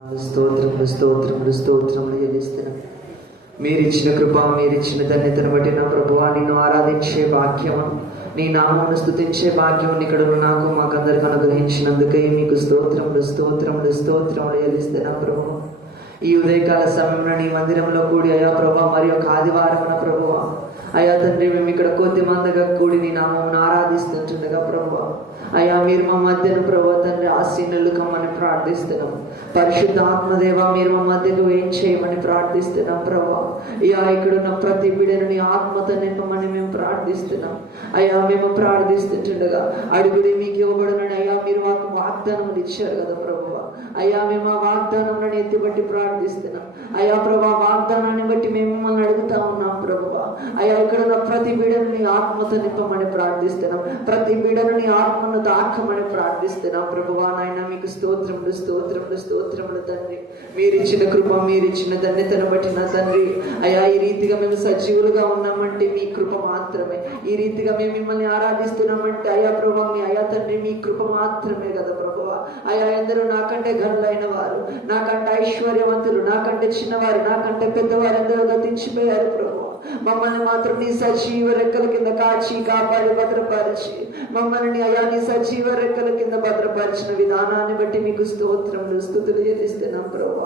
స్తోత్రములు స్తోత్రములు స్తోత్రములు చెల్లిస్తున్నాం. మీరిచ్చిన కృప, మీరిచ్చిన ధన్యతను బట్టి నా ప్రభువా, నిన్ను ఆరాధించే భాగ్యము, నీ నామమును స్తుతించే భాగ్యం ఇక్కడ నాకు మాకందరికి అనుగ్రహించినందుకే మీకు స్తోత్రములు స్తోత్రములు స్తోత్రములు చెల్లిస్తున్నాం ప్రభువా. ఈ ఉదయకాల సమయంలో నీ మందిరంలో కూడి అయా ప్రభా, మరి ఒక ఆదివారమున ప్రభువా అయా తండ్రి, మేము ఇక్కడ కొద్ది మందిగా కూడి నీ నామమును ఆరాధిస్తుంటుండగా ప్రభువా అయా, మీరు మా మధ్యను ప్రభు తండ్రి ఆశీనులు కమ్మని ప్రార్థిస్తున్నాం. పరిశుద్ధాత్మదేవ, మీరు మా మధ్యకు ఏం చేయమని ప్రార్థిస్తున్నాం ప్రభు. అయ్యా, ఇక్కడున్న ప్రతి బిడ్డను నీ ఆత్మతో నింపమని మేము ప్రార్థిస్తున్నాం. అయ్యా, మేము ప్రార్థిస్తుండగా అడుగుడి మీకు ఇవ్వబడునని అయ్యా మీరు మాకు వాగ్దానం ఇచ్చారు కదా ప్రభు. అయ్యా, మేము ఆ వాగ్దానం ఎత్తిబట్టి ప్రార్థిస్తున్నాం. అయ్యా ప్రభా, వాగ్దానాన్ని బట్టి మేము మిమ్మల్ని అడుగుతా ఉన్నాం ప్రభు. అయ్యా, ఇక్కడున్న ప్రతి బిడ్డను నీ ఆత్మతో నింపమని ప్రార్థిస్తున్నాం. ప్రతి బిడ్డను నీ ఆత్మను తాకమని ప్రార్థిస్తున్నాం ప్రభువా. నాయన మీకు స్తోత్రములు స్తోత్రములు స్తోత్రములు తండ్రి. మీరిచ్చిన కృప, మీరిచ్చిన ధన్యతను బట్టి నా తండ్రి అయ్యా, ఈ రీతిగా మేము సజీవులుగా ఉన్నామంటే మీ కృప మాత్రమే. ఈ రీతిగా మేము మిమ్మల్ని ఆరాధిస్తున్నామంటే అయ్యా ప్రభా, మీ అయ్యా తండ్రి మీ కృప మాత్రమే కదా ప్రభువా. అయ్యా, ఎందరూ నాకంటే ఘనులైన వారు, నాకంటే ఐశ్వర్యవంతులు, నాకంటే చిన్నవారు, నాకంటే పెద్దవారు ఎందరో గతించిపోయారు ప్రభు. మమ్మల్ని మాత్రం నీ సజీవ రెక్కల కింద కాచి కాపాడి భద్రపరిచి మమ్మల్ని అయా నీ సజీవ రెక్కల కింద భద్రపరిచిన విధానాన్ని బట్టి మీకు స్తోత్రములు స్తుతులు చెల్లిస్తున్నాం ప్రభు.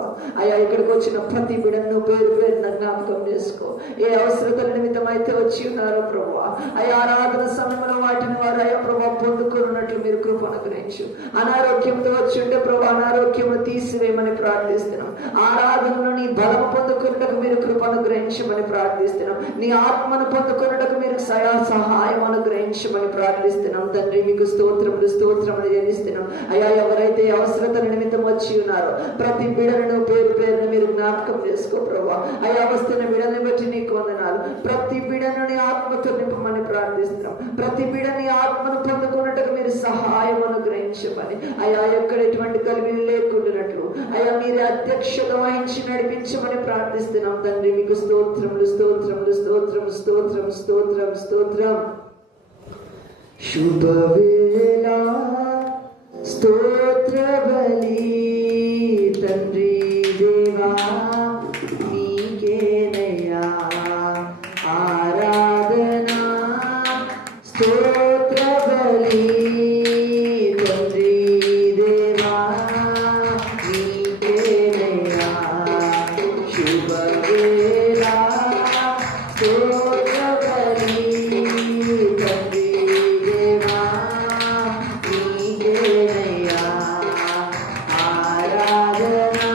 అయా, ఇక్కడికి వచ్చిన ప్రతి బిడ్డను పేరు పేరున జ్ఞాపకం చేసుకో. ఏ అవసరతల నిమిత్తం అయితే వచ్చి ఉన్నారో ప్రభు, అయా ఆరాధన సమయంలో వాటిని వారు అయా ప్రభు పొందుకున్నట్లు మీరు కృప అనుగ్రహించు. అనారోగ్యంతో వచ్చి ఉంటే ప్రభు, అనారోగ్యము తీసివేయమని ప్రార్థిస్తున్నాం. ఆరాధనలో నీ బలం పొందుకున్నటకు మీరు కృప అనుగ్రహించమని ప్రార్థిస్తున్నాం. నీ ఆత్మను పొందుకున్నటకు మీరు సహాయం అనుగ్రహించమని ప్రార్థిస్తున్నాం తండ్రి. మీకు స్తోత్రములు స్తోత్రములు చెల్లిస్తున్నాం. అయ్యా, ఎవరైతే అవసరతల నిమిత్తం వచ్చి ఉన్నారో ప్రతి బిడలను పేరు పేరును మీరు జ్ఞాపకం చేసుకో ప్రభా. అయ్యా, వస్తున్న బిడని బట్టి నీకు వందనాలు. ప్రతి బిడను నీ ఆత్మతో నింపమని ప్రార్థిస్తున్నాం. ప్రతి బిడని ఆత్మను పొందుకున్నట్టుగా మీరు సహాయం అనుగ్రహించమని అయ్యా, ఎక్కడ ఎటువంటి కలిగి లేకుండానట్లు అయ్యా మీరే అధ్యక్షత వహించి నడిపించమని ప్రార్థిస్తున్నాం తండ్రి. మీకు స్తోత్రములు స్తోత్రములు స్తోత్రం స్తోత్రం స్తోత్రం స్తోత్రం. శుభవేళ స్తోత్ర బలి తండ్రి దేవా నీకేనయ్యా ఆరాధనా. స్తోత్ర బలి తండ్రి దేవా నీకేనయ్యా. శుభవేళ స్తోత్ర బలి తండ్రి దేవా నీకేనయ్యా ఆరాధనా.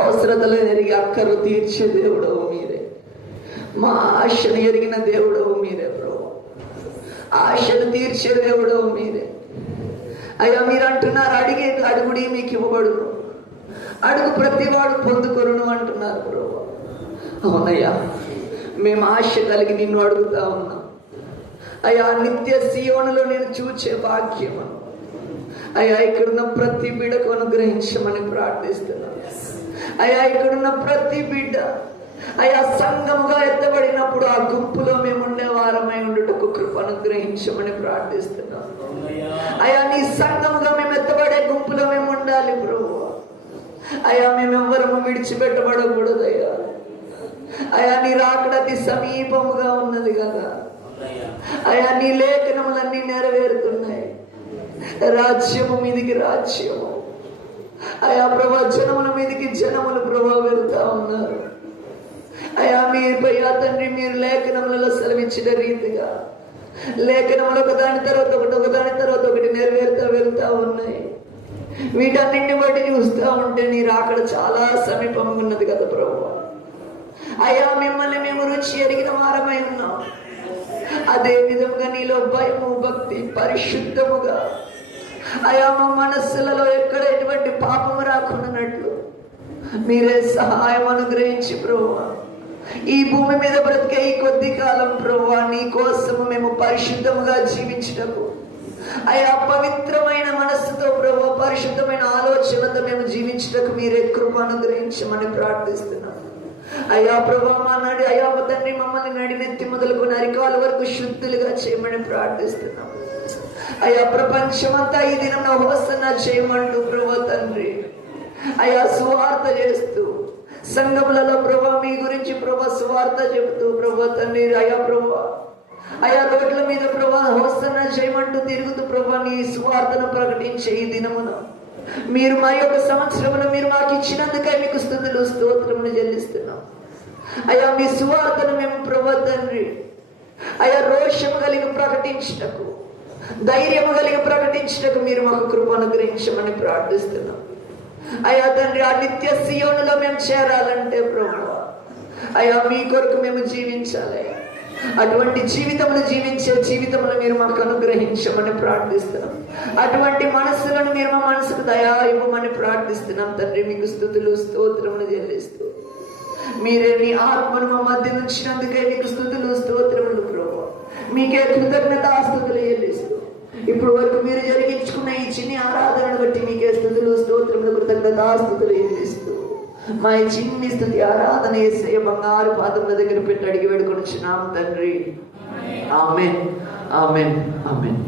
అవసరతలు ఎరిగి అక్కరు తీర్చే దేవుడవు మీరే. మా ఆశను ఎరిగిన దేవుడవు మీరే ప్రభు. ఆశను తీర్చే దేవుడవు మీరే. అయ్యా మీరు అంటున్నారు, అడుగుడి మీకు ఇవ్వబడును, అడుగు ప్రతివాడు పొందుకొనును అంటున్నారు ప్రభు. అవునయ్యా, మేము ఆశ కలిగి నిన్ను అడుగుతా ఉన్నాం. అయ్యా నిత్య సీయోనులో నేను చూచే భాగ్యము అయ్యా ఇక్కడున్న ప్రతి బిడ్డకు అనుగ్రహించమని ప్రార్థిస్తున్నాను. అయ్యా ఇక్కడున్న ప్రతి బిడ్డ అయ్యా సంఘముగా ఎత్తబడినప్పుడు ఆ గుంపులో మేము ఉండే వారమై ఉండుటకు కృప అనుగ్రహించమని ప్రార్థిస్తున్నాను. అయ్యా నీ సంఘముగా మేము ఎత్తబడే గుంపులో మేము ఉండాలి ప్రభు. అయ్యా మేమెవ్వరము విడిచిపెట్టబడకూడదయ్యా. అయ్యా నీ రాకడ అతి సమీపముగా ఉన్నది కదా. అయ్యా నీ లేఖనములన్నీ నెరవేరుతున్నాయి. రాజ్యము మీదికి రాజ్యము, అయా ప్రభా జనముల మీదికి జనములు ప్రభా వెళ్తా ఉన్నారు. అయా మీపై తండ్రి మీరు లేఖనములలో సెలవిచ్చిన రీతిగా లేఖనములు ఒకదాని తర్వాత ఒకటి నెరవేరుతా వెళ్తా ఉన్నాయి. వీటన్నింటిని బట్టి చూస్తూ ఉంటే నీ రాకడ చాలా సమీపంగా ఉన్నది కదా ప్రభు. అయా మిమ్మల్ని మేము రుచి ఎరిగిన వారమై ఉన్నాం. అదే విధంగా నీలో భయము భక్తి పరిశుద్ధముగా అయా మా మనస్సులలో ఎక్కడ ఎటువంటి పాపము రాకున్నట్లు మీరే సహాయం అనుగ్రహించి ప్రభువా ఈ భూమి మీద బ్రతికే ఈ కొద్ది కాలం ప్రభువా నీ కోసము మేము పరిశుద్ధముగా జీవించటకు అయా పవిత్రమైన మనస్సుతో ప్రభువా పరిశుద్ధమైన ఆలోచనతో మేము జీవించటకు మీరే కృప అనుగ్రహించమని ప్రార్థిస్తున్నాం. అయ్యా ప్రభా మా అయ్యా తండ్రి మమ్మల్ని నడినెత్తి మొదలుకొని అరికాల వరకు శుద్ధులుగా చేయమని ప్రార్థిస్తున్నాం. అయ్యా ప్రపంచమంతా ఈ దినం హోసన్నా చేయమంటూ ప్రభా తండ్రి అయ్యా సువార్త చేస్తూ సంఘములలో ప్రభా మీ గురించి ప్రభా సువార్త చెబుతూ ప్రభా తండ్రి అయ్యా ప్రభా అయ్యా రోడ్ల మీద ప్రభా హోసన్నా చేయమంటూ తిరుగుతూ ప్రభా నీ సువార్తను ప్రకటించే ఈ దినమున మీరు మా యొక్క సంవత్సరమును మీరు మాకు ఇచ్చినందుకై మీకు స్తుతులు స్తోత్రములు చెల్లిస్తున్నాం. అయ్యా మీ సువార్తను మేము ప్రభా తండ్రి అయ్యా రోషము కలిగి ప్రకటించటకు ధైర్యము కలిగి ప్రకటించటకు మీరు మాకు కృప అనుగ్రహించమని ప్రార్థిస్తున్నాం. అయ్యా తండ్రి ఆ నిత్య సీయోనులో మేము చేరాలంటే ప్రభువా అయ్యా మీ కొరకు మేము జీవించాలి. అటువంటి జీవితములు జీవించే జీవితములు మీరు మాకు అనుగ్రహించమని ప్రార్థిస్తున్నాం. అటువంటి మనస్సులను మీరు మా మనసుకు దయా ఇవ్వమని ప్రార్థిస్తున్నాం తండ్రి. మీకు స్తుతులు స్తోత్రములు చెల్లిస్తూ మీరే మీ ఆత్మను మా మధ్య నుంచినందుకే మీకు స్తుతులు స్తోత్రములు ప్రభు. మీకే కృతజ్ఞతాస్తుతులు చెల్లిస్తూ ఇప్పుడు వరకు మీరు జరిగించుకున్న ఈ చిన్ని ఆరాధనను బట్టి మీకే స్తుతులు స్తోత్రములు కృతజ్ఞతాస్తుతులు చెల్లిస్తూ మా చిన్ని స్తుతి ఆరాధన యేసయ్య బంగారు పాదముల దగ్గర పెట్టి అడిగి వేడుకొనిచున్నాం తండ్రి. ఆమేన్ ఆమేన్ ఆమేన్.